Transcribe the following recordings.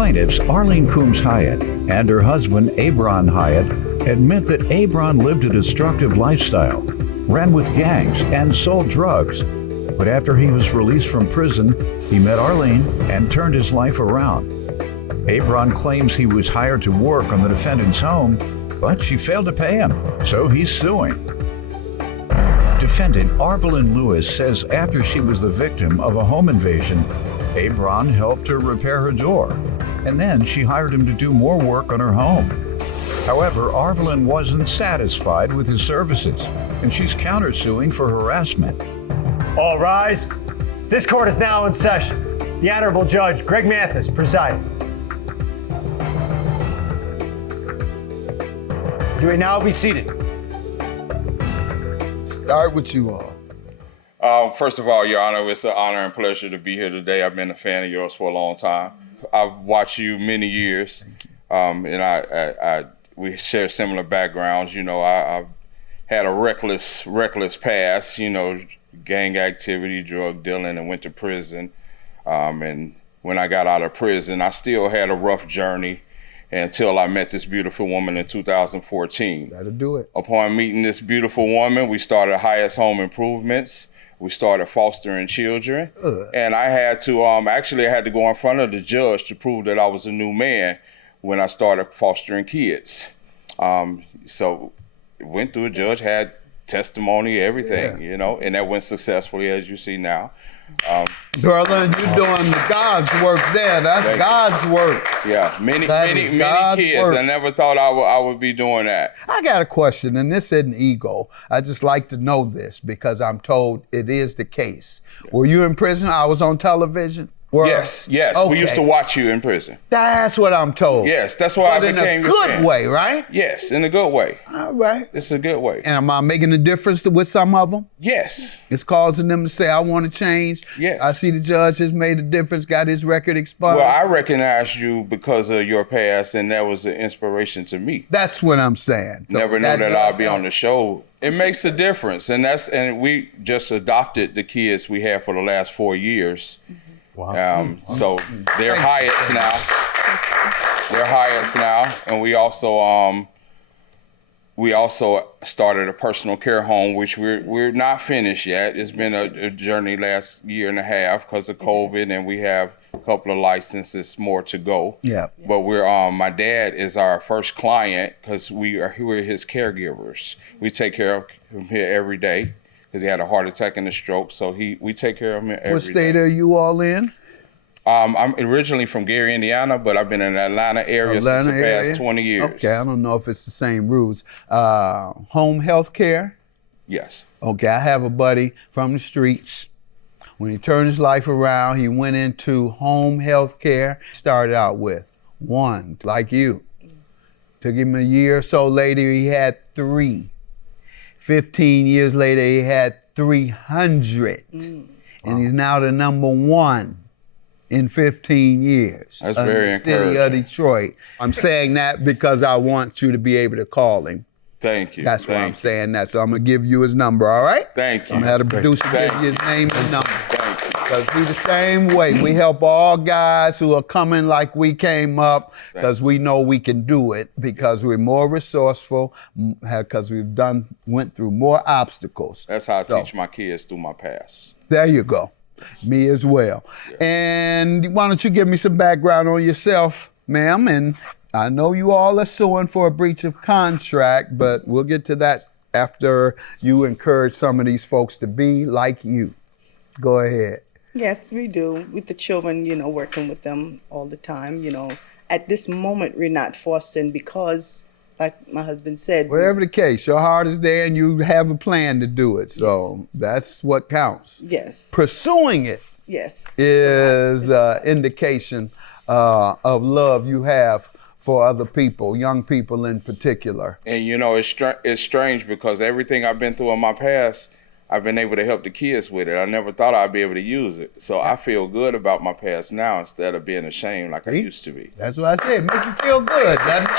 Plaintiffs Arlene Coombs Hyatt and her husband Abron Hyatt admit that Abron lived a destructive lifestyle, ran with gangs, and sold drugs. But after he was released from prison, he met Arlene and turned his life around. Abron claims he was hired to work on the defendant's home, but she failed to pay him, so he's suing. Defendant Arvelyn Lewis says after she was the victim of a home invasion, Abron helped her repair her door, and then she hired him to do more work on her home. However, Arvelyn wasn't satisfied with his services, and she's countersuing for harassment. All rise. This court is now in session. The Honorable Judge Greg Mathis presiding. You may now be seated. Start with you all. First of all, Your Honor, it's an honor and pleasure to be here today. I've been a fan of yours for a long time. I've watched you many years, and we share similar backgrounds. You know, I've had a reckless past, you know, gang activity, drug dealing, and went to prison. And when I got out of prison, I still had a rough journey until I met this beautiful woman in 2014. That'll do it. Upon meeting this beautiful woman, we started Highest Home Improvements. We started fostering children. And I had to, I had to go in front of the judge to prove that I was a new man when I started fostering kids. So went through a judge, had testimony, everything, you know, and that went successfully, as you see now. Brother, you're doing God's work there. That's God's work. Yeah, many kids. Work. I never thought I would be doing that. I got a question, and this isn't ego. I just like to know this because I'm told it is the case. Were you in prison? I was on television? Yes. Okay. We used to watch you in prison. That's what I'm told. Yes, that's why I but became your fan. in a good way, right? Yes, in a good way. All right. It's a good way. And am I making a difference with some of them? Yes. It's causing them to say, I want to change. Yes. I see the judge has made a difference, got his record expired. Well, I recognized you because of your past, and that was an inspiration to me. That's what I'm saying. So Never knew that I'd be on the show. It makes a difference, and we just adopted the kids we had for the last 4 years. Wow. So they're Hyatts now. They're Hyatts now, and we also started a personal care home, which we're not finished yet. It's been a journey last year and a half because of COVID, and we have a couple of licenses more to go. Yeah. But my dad is our first client because we're his caregivers. We take care of him here every day because he had a heart attack and a stroke. So we take care of him every day. What state are you all in? I'm originally from Gary, Indiana, but I've been in the Atlanta area since the past 20 years. Okay, I don't know if it's the same rules. Home health care? Yes. Okay, I have a buddy from the streets. When he turned his life around, he went into home health care. Started out with one, like you. Took him a year or so later, he had 3. 15 years later, he had 300. And he's now the #1 in 15 years. That's very encouraging. In the city of Detroit. I'm saying that because I want you to be able to call him. Thank you. That's why I'm saying that. So I'm going to give you his number, all right? Thank you. I'm going to have the producer give you his name and number. Thank you. Because we the same way. We help all guys who are coming like we came up because we know we can do it, because we're more resourceful, because we've went through more obstacles. That's how I teach my kids through my past. There you go. Me as well. Yeah. And why don't you give me some background on yourself, ma'am? And I know you all are suing for a breach of contract, but we'll get to that after you encourage some of these folks to be like you. Go ahead. Yes, we do. With the children, you know, working with them all the time, you know. At this moment, we're not forcing because, like my husband said. Whatever the case, your heart is there and you have a plan to do it. So that's what counts. Yes. Pursuing it is an indication of love you have for other people, young people in particular. And you know, it's strange because everything I've been through in my past, I've been able to help the kids with it. I never thought I'd be able to use it. So I feel good about my past now instead of being ashamed like I used to be. That's what I said. Make you feel good, doesn't it?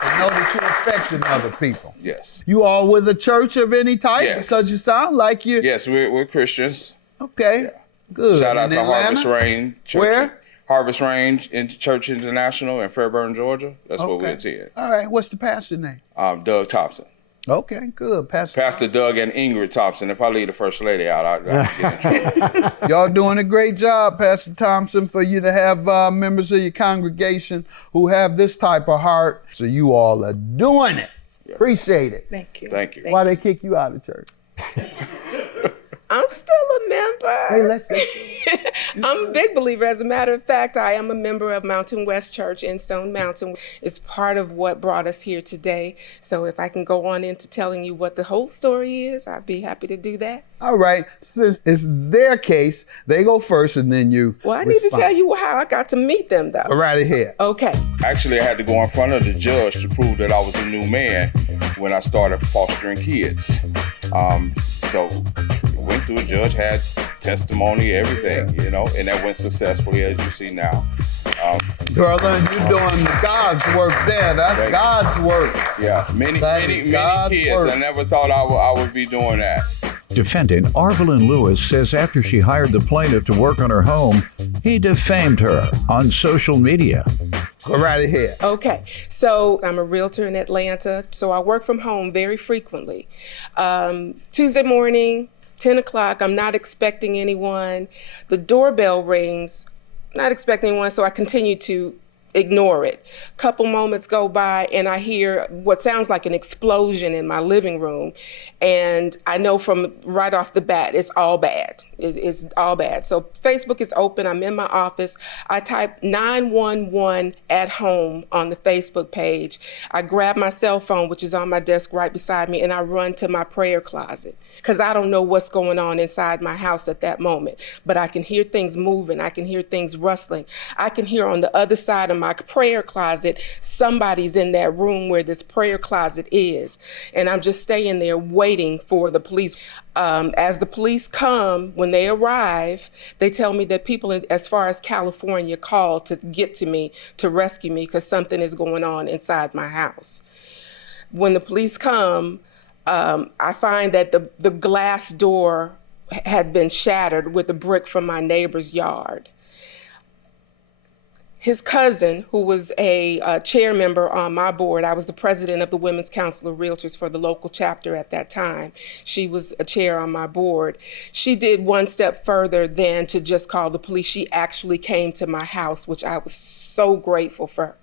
To know that you're affecting other people. Yes. You all with a church of any type? Yes. Because you sound like you. Yes, we're Christians. Okay. Yeah. Good. Shout out In to Atlanta? Harvest Rain Church. Where? Harvest Range Church International in Fairburn, Georgia. That's where we attend. All right. What's the pastor name? Doug Thompson. Okay, good. Pastor Doug and Ingrid Thompson. If I leave the First Lady out, I'll get in trouble. Y'all doing a great job, Pastor Thompson, for you to have members of your congregation who have this type of heart. So you all are doing it. Yeah. Appreciate it. Thank you. Thank you. Why they kick you out of church? I'm still a member. Hey, let's I'm a big believer. As a matter of fact, I am a member of Mountain West Church in Stone Mountain. It's part of what brought us here today. So if I can go on into telling you what the whole story is, I'd be happy to do that. All right. Since it's their case, they go first and then you Well, I need to tell you how I got to meet them, though. All right ahead. Okay. Actually, I had to go in front of the judge to prove that I was a new man when I started fostering kids. So went through a judge, had testimony, everything, you know, and that went successfully, as you see now. Brother, you're doing God's work there. That's God's work. Yeah, many kids. I never thought I would be doing that. Defendant Arvelyn Lewis says after she hired the plaintiff to work on her home, he defamed her on social media. Go right ahead. Okay, so I'm a realtor in Atlanta, so I work from home very frequently. Tuesday morning, 10 o'clock, I'm not expecting anyone. The doorbell rings, not expecting anyone, so I continue to ignore it. Couple moments go by and I hear what sounds like an explosion in my living room. And I know from right off the bat, it's all bad. It's all bad. So Facebook is open. I'm in my office. I type 911 at home on the Facebook page. I grab my cell phone, which is on my desk right beside me, and I run to my prayer closet because I don't know what's going on inside my house at that moment. But I can hear things moving. I can hear things rustling. I can hear on the other side of my prayer closet, somebody's in that room where this prayer closet is. And I'm just staying there waiting for the police. As the police come, when they arrive, they tell me that people as far as California called to get to me, to rescue me, because something is going on inside my house. When the police come, I find that the glass door had been shattered with a brick from my neighbor's yard. His cousin, who was a chair member on my board, I was the president of the Women's Council of Realtors for the local chapter at that time. She was a chair on my board. She did one step further than to just call the police. She actually came to my house, which I was so grateful for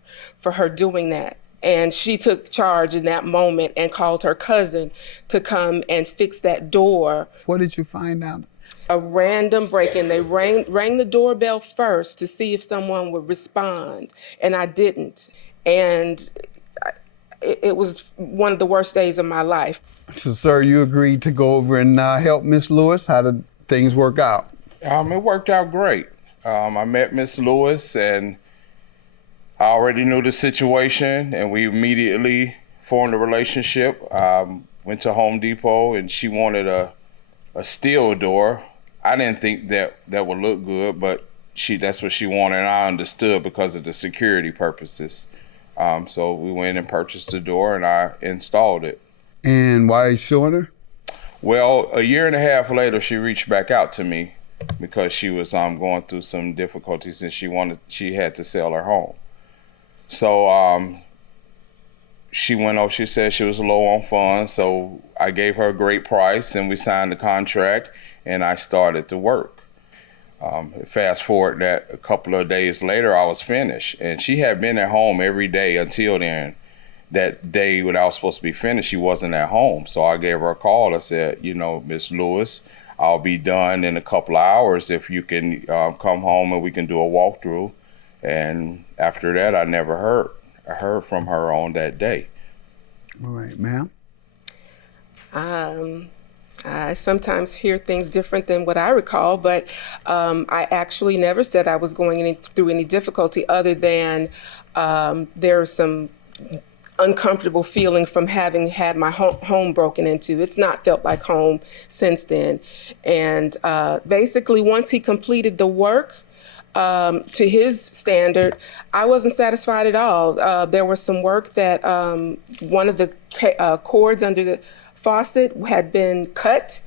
her doing that. And she took charge in that moment and called her cousin to come and fix that door. What did you find out? A random break-in. They rang the doorbell first to see if someone would respond, and I didn't. And it was one of the worst days of my life. So, sir, you agreed to go over and help Miss Lewis. How did things work out? It worked out great. I met Miss Lewis, and I already knew the situation, and we immediately formed a relationship. Went to Home Depot, and she wanted a steel door. I didn't think that would look good, but that's what she wanted, and I understood because of the security purposes. So we went and purchased the door, and I installed it. And why are you suing her? Well, a year and a half later, she reached back out to me because she was going through some difficulties, and she had to sell her home. So she said she was low on funds, so I gave her a great price, and we signed the contract, and I started to work. Fast forward that a couple of days later, I was finished, and she had been at home every day until then. That day when I was supposed to be finished, she wasn't at home, so I gave her a call. I said, Miss Lewis, I'll be done in a couple of hours if you can come home and we can do a walkthrough. And after that, I never heard from her on that day. All right, ma'am. I sometimes hear things different than what I recall, but I actually never said I was going through any difficulty other than there's some uncomfortable feeling from having had my home broken into. It's not felt like home since then. And basically, once he completed the work, to his standard, I wasn't satisfied at all. There was some work that one of the cords under the faucet had been cut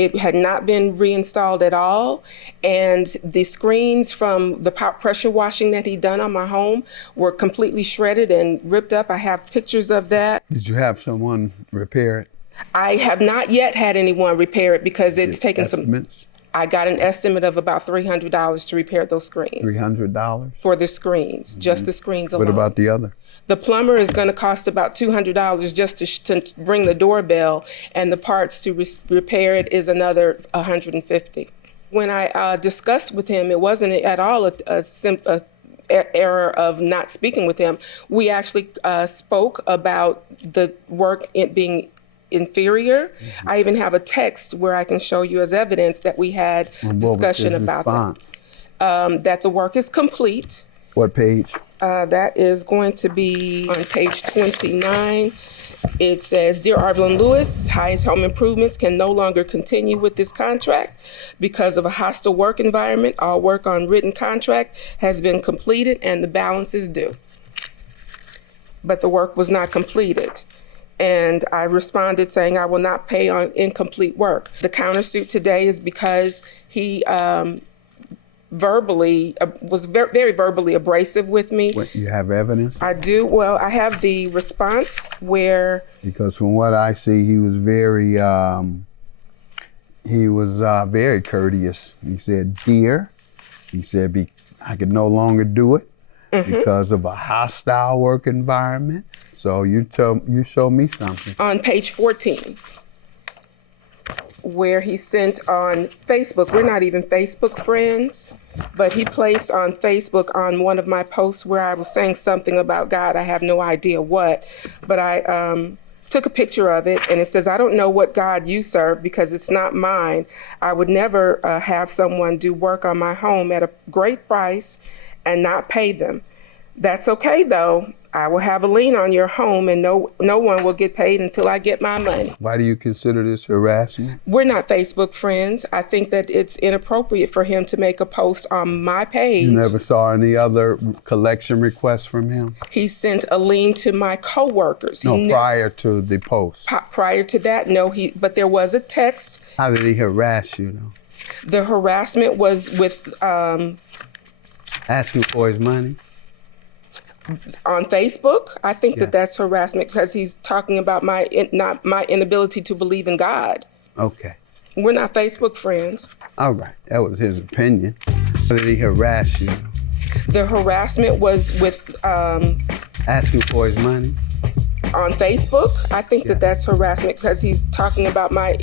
It had not been reinstalled at all, and the screens from the pressure washing that he'd done on my home were completely shredded and ripped up. I have pictures of that. Did you have someone repair it? I have not yet had anyone repair it because it's taken Estimates? I got an estimate of about $300 to repair those screens. $300? For the screens, just the screens alone. What about the other? The plumber is going to cost about $200 just to bring the doorbell, and the parts to repair it is another $150. When I discussed with him, it wasn't at all a error of not speaking with him. We actually spoke about the work being inferior. I even have a text where I can show you as evidence that we had discussion about that the work is complete. What page? That is going to be on page 29. It says, Dear Arvlin Lewis, Highest Home Improvements can no longer continue with this contract because of a hostile work environment. All work on written contract has been completed and the balance is due. But the work was not completed. And I responded saying I will not pay on incomplete work. The countersuit today is because he was very verbally abrasive with me. What, you have evidence? I do. Well, I have the response where... Because from what I see, he was very courteous. He said, dear, he said, I could no longer do it because of a hostile work environment. So you show me something. On page 14, where he sent on Facebook, we're not even Facebook friends, but he placed on Facebook on one of my posts where I was saying something about God. I have no idea what, but I took a picture of it, and it says, I don't know what God you serve because it's not mine. I would never have someone do work on my home at a great price and not pay them. That's okay, though. I will have a lien on your home and no one will get paid until I get my money. Why do you consider this harassment? We're not Facebook friends. I think that it's inappropriate for him to make a post on my page. You never saw any other collection requests from him? He sent a lien to my coworkers. Prior to the post? Prior to that, no. But there was a text. How did he harass you, though? The harassment was with... asking for his money? On Facebook, I think that that's harassment because he's talking about my inability to believe in God. Okay. We're not Facebook friends. All right, that was his opinion. How did he harass you? The harassment was with asking for his money. On Facebook, I think that that's harassment because he's talking about my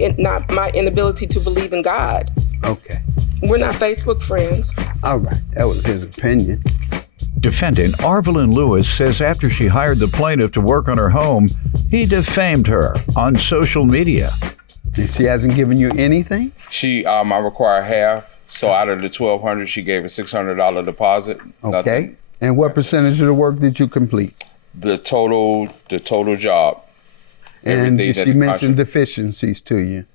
inability to believe in God. Okay. We're not Facebook friends. All right, that was his opinion. Defendant Arvlin Lewis says after she hired the plaintiff to work on her home, he defamed her on social media. And she hasn't given you anything? I require half. So out of the $1,200, she gave a $600 deposit. Okay. Nothing. And what percentage of the work did you complete? The total job. And she mentioned deficiencies to you?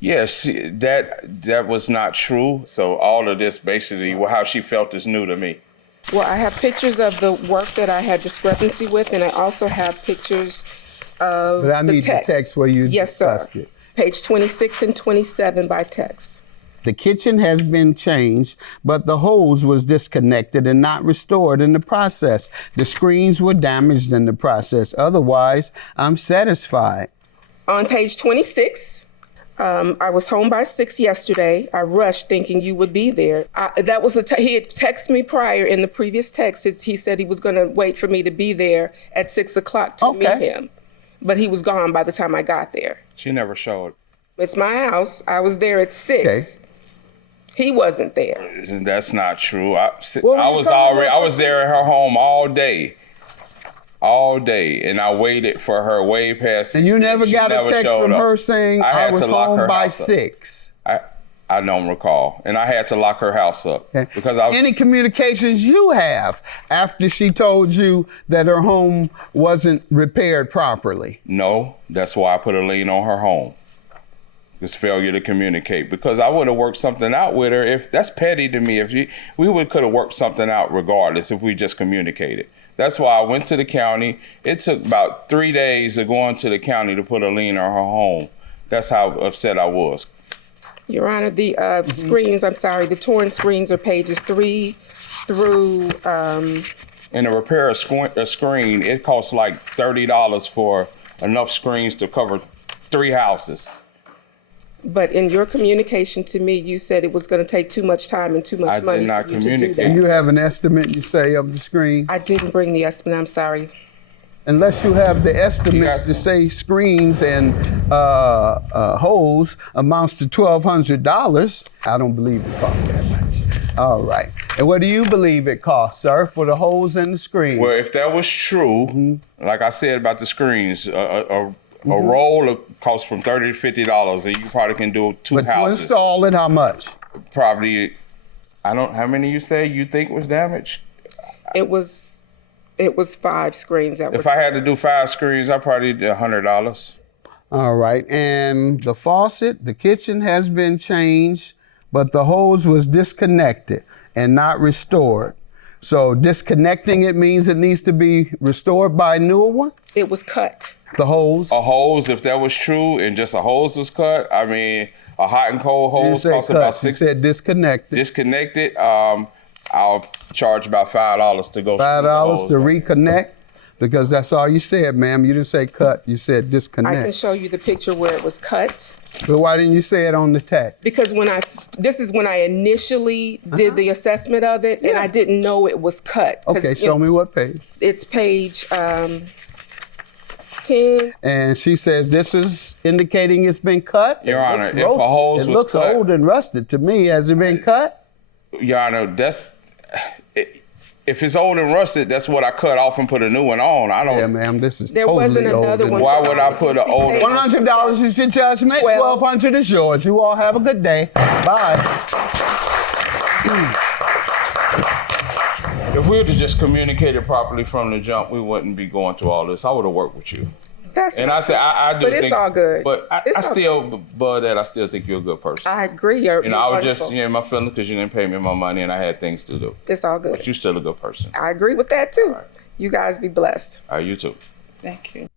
Yes, that was not true. So all of this basically, how she felt is new to me. Well, I have pictures of the work that I had discrepancy with, and I also have pictures of but I need the text where you discussed it. Page 26 and 27 by text. The kitchen has been changed, but the hose was disconnected and not restored in the process. The screens were damaged in the process. Otherwise, I'm satisfied. On page 26, I was home by 6 yesterday. I rushed thinking you would be there. He had texted me prior in the previous text. He said he was going to wait for me to be there at 6 o'clock to meet him. But he was gone by the time I got there. She never showed. It's my house. I was there at 6. Okay. He wasn't there. That's not true. I was there at her home all day, and I waited for her way past 6. And you never got a text from her saying I was home by 6? I don't recall, and I had to lock her house up because Any communications you have after she told you that her home wasn't repaired properly? No, that's why I put a lien on her home. This failure to communicate, because I would have worked something out with her. If that's petty to me, we could have worked something out regardless if we just communicated. That's why I went to the county. It took about 3 days of going to the county to put a lien on her home. That's how upset I was. Your Honor, the screens, I'm sorry, the torn screens are pages 3 through, And to repair a screen, it costs like $30 for enough screens to cover 3 houses. but in your communication to me, you said it was going to take too much time and too much I did money not for you to do communicate. that. You have an estimate, you say, of the screen? I didn't bring the estimate, I'm sorry. Unless you have the estimates Yes. to say screens and holes amounts to $1,200, I don't believe it costs that much. All right. And what do you believe it costs, sir, for the holes and the screen? Well, if that was true, like I said about the screens, a roll costs from $30 to $50, and you probably can do 2 But to houses. install it, how much? Probably, how many you say you think was damaged? It was 5 screens that If were. I had to do 5 screens, I probably did $100. All right. And the faucet, the kitchen has been changed, but the hose was disconnected and not restored. So disconnecting it means it needs to be restored by a newer one? It was cut. The hose? A hose, if that was true, and just a hose was cut, I mean, a hot and cold You didn't hose say costs cut, about you $6. said disconnected. Disconnected, I'll charge about $5 to go. $5 to reconnect? Because that's all you said, ma'am. You didn't say cut, you said I disconnect. can show you the picture where it was cut. But why didn't you say it on the text? Because this is when I initially did the assessment of it, and I didn't know it was cut. 'Cause, Okay, show me what page. It's page 10. And she says this is indicating it's been cut? Your It Honor, looks if a hose it was looks cut- old and rusted to me. Has it been cut? Your Honor, if it's old and rusted, that's what I cut off and put a new one on. I don't. Yeah, ma'am, this is There totally wasn't old another and- one. Why would I put an old? $100 is your judgment. 12. $1,200 is yours. You all have a good day. Bye. If we had to just communicate it properly from the jump, we wouldn't be going through all this. I would have worked with you. That's And not true. I do But it's think, all good. But I It's all still, Bud, I still think you're a good person. I agree. You're I was just, wonderful. my feelings because you didn't pay me my money and I had things to do. It's all good. But you're still a good person. I agree with that too. You guys be blessed. All right, you too. Thank you.